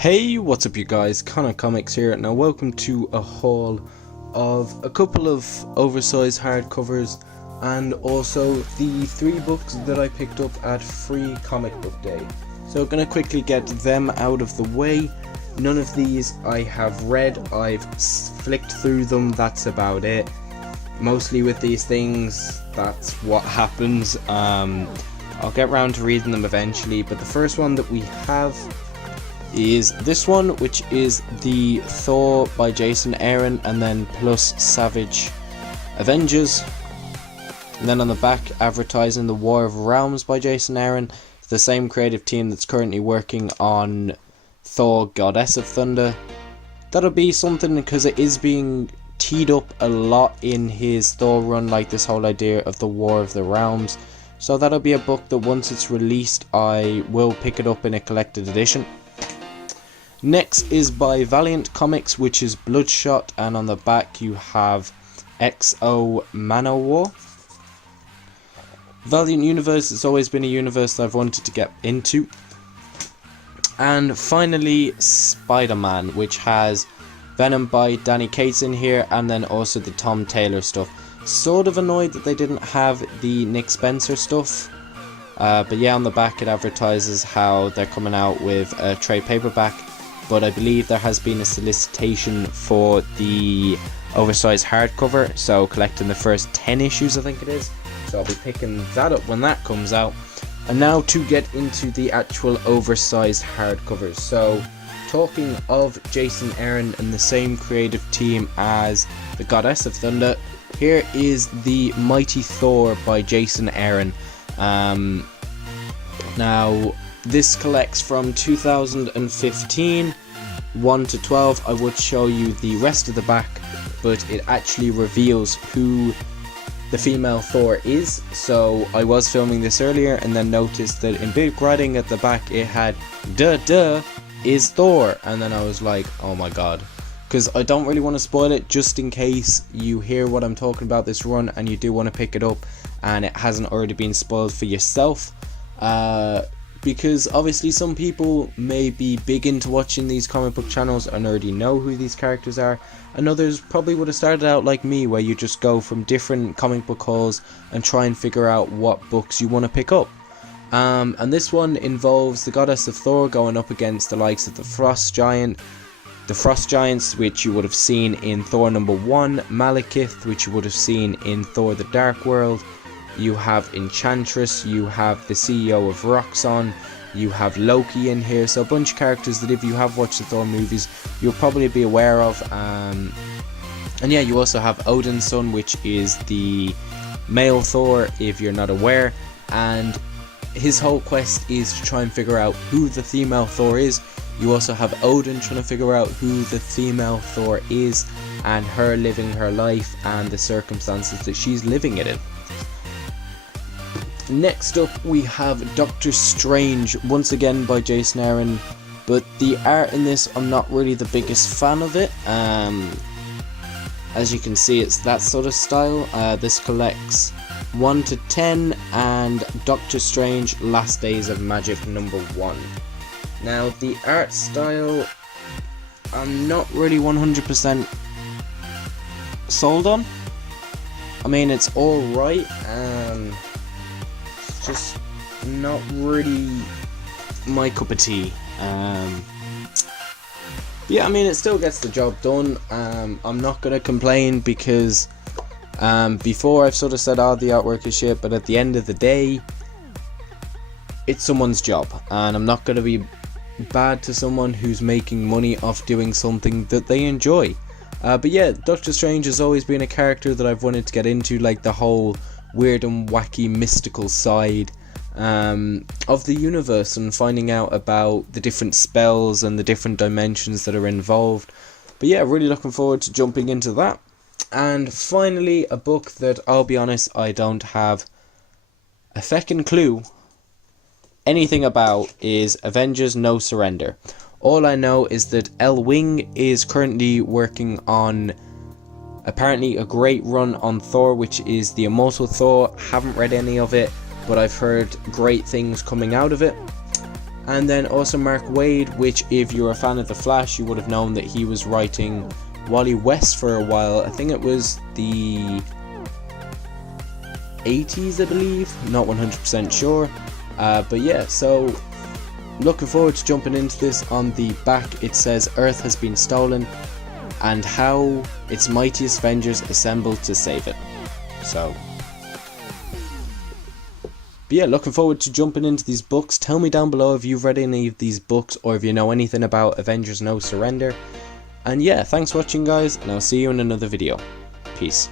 Hey, what's up you guys, Connor Comics here. Now welcome to a haul of a couple of oversized hardcovers and also the 3 books that I picked up at Free Comic Book Day. So I'm going to quickly get them out of the way. None of these I have read, I've flicked through them, that's about it. Mostly with these things, that's what happens. I'll get round to reading them eventually, but the first one that we have is this one, which is the Thor by Jason Aaron and then plus Savage Avengers. And then on the back, advertising the War of Realms by Jason Aaron, the same creative team that's currently working on Thor Goddess of Thunder. That'll be something because it is being teed up a lot in his Thor run, like this whole idea of the War of the Realms. So that'll be a book that once it's released I will pick it up in a collected edition. Next is by Valiant Comics, which is Bloodshot, and on the back you have XO Manowar. Valiant Universe has always been a universe that I've wanted to get into. And finally Spider-Man, which has Venom by Danny Cates in here, and then also the Tom Taylor stuff. Sort of annoyed that they didn't have the Nick Spencer stuff. But yeah, on the back it advertises how they're coming out with a trade paperback. But I believe there has been a solicitation for the oversized hardcover, so collecting the first 10 issues I think it is. So I'll be picking that up when that comes out. And now to get into the actual oversized hardcovers. So talking of Jason Aaron and the same creative team as the Goddess of Thunder, here is the Mighty Thor by Jason Aaron. Now this collects from 2015 1 to 12. I would show you the rest of the back, but it actually reveals who the female Thor is. So I was filming this earlier and then noticed that in big writing at the back it had duh is Thor, and then I was like, oh my god, because I don't really want to spoil it, just in case you hear what I'm talking about this run and you do want to pick it up and it hasn't already been spoiled for yourself. Because obviously some people may be big into watching these comic book channels and already know who these characters are, and others probably would have started out like me, where you just go from different comic book hauls and try and figure out what books you want to pick up. And this one involves the Goddess of Thor going up against the likes of the Frost Giants, which you would have seen in Thor number 1, Malekith, which you would have seen in Thor the Dark World. You have Enchantress, you have the CEO of Roxxon, you have Loki in here, so a bunch of characters that if you have watched the Thor movies you'll probably be aware of. And yeah, you also have Odin's son, which is the male Thor if you're not aware, and his whole quest is to try and figure out who the female Thor is. You also have Odin trying to figure out who the female Thor is and her living her life and the circumstances that she's living it in. Next up we have Doctor Strange, once again by Jason Aaron, but the art in this I'm not really the biggest fan of it. As you can see, it's that sort of style. This collects 1 to 10 and Doctor Strange Last Days of Magic number 1. Now the art style I'm not really 100% sold on. I mean, it's alright, just not really my cup of tea. Yeah, I mean, it still gets the job done. I'm not gonna complain because before I've sort of said, oh, the artwork is shit, but at the end of the day it's someone's job, and I'm not gonna be bad to someone who's making money off doing something that they enjoy. But yeah, Doctor Strange has always been a character that I've wanted to get into, like the whole weird and wacky mystical side of the universe, and finding out about the different spells and the different dimensions that are involved. But yeah, really looking forward to jumping into that. And finally, a book that I'll be honest, I don't have a feckin' clue anything about is Avengers No Surrender. All I know is that El Wing is currently working on apparently a great run on Thor, which is the Immortal Thor. Haven't read any of it, but I've heard great things coming out of it. And then also Mark Waid, which if you're a fan of The Flash, you would have known that he was writing Wally West for a while. I think it was the 80s, I believe, not 100% sure. But yeah, so looking forward to jumping into this. On the back it says Earth has been stolen and how its mightiest Avengers assembled to save it. So but yeah, looking forward to jumping into these books. Tell me down below if you've read any of these books or if you know anything about Avengers No Surrender. And yeah, thanks for watching guys, and I'll see you in another video. Peace.